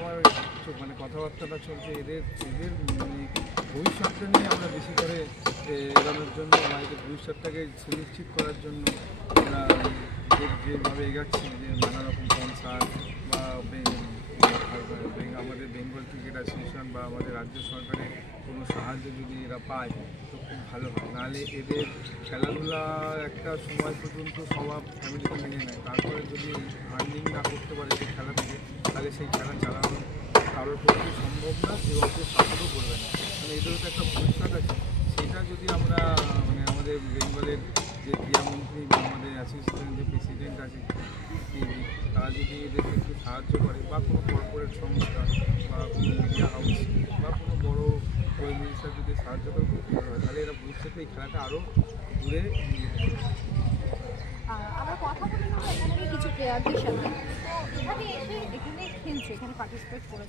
আমার মানে কথাবার্তাটা চলছে এদের মানে ভবিষ্যৎটা নিয়ে আমরা বেশি করে এগোনোর জন্য বা এদের ভবিষ্যৎটাকে সুনিশ্চিত করার জন্য আমরা যেভাবে এগাচ্ছি যে নানা রকম কনসার্ট বা আমাদের বেঙ্গল ক্রিকেট অ্যাসোসিয়েশন বা আমাদের রাজ্য সরকারের কোনো সাহায্য যদি এরা পায় তো খুব ভালো হয়। নাহলে এদের খেলাধুলা একটা সময় পর্যন্ত সবার ফ্যামিলিকে মেনে নেয়, তারপরে যদি আর্নিং না করতে পারে সেই খেলা থেকে তাহলে সেই খেলা চালানো কারোর পক্ষে সম্ভব না এবং কেউ সাপোর্টও করবে না। মানে এদেরও তো একটা ভবিষ্যৎ আছে, সেটা যদি আমরা মানে আমাদের বেঙ্গলের যে ক্রীড়ামন্ত্রী বা আমাদের অ্যাসোসিয়েশনের যে প্রেসিডেন্ট আছে তারা যদি এদেরকে একটু সাহায্য করে বা কোনো কর্পোরেট সংস্থা বা কোনো মিডিয়া হাউস বা কোনো বড়ো ওই মিনিস্টার যদি সাহায্য করে খুব ভালো হয়, তাহলে এরা ভবিষ্যতে এই খেলাটা আরও দূরে নিয়ে যেতে পারে। আমরা কথা বললাম এখানে কিছু প্লেয়ারদের সাথে, তো এখানে এসে এখানে খেলছে, এখানে পার্টিসিপেট করেছে।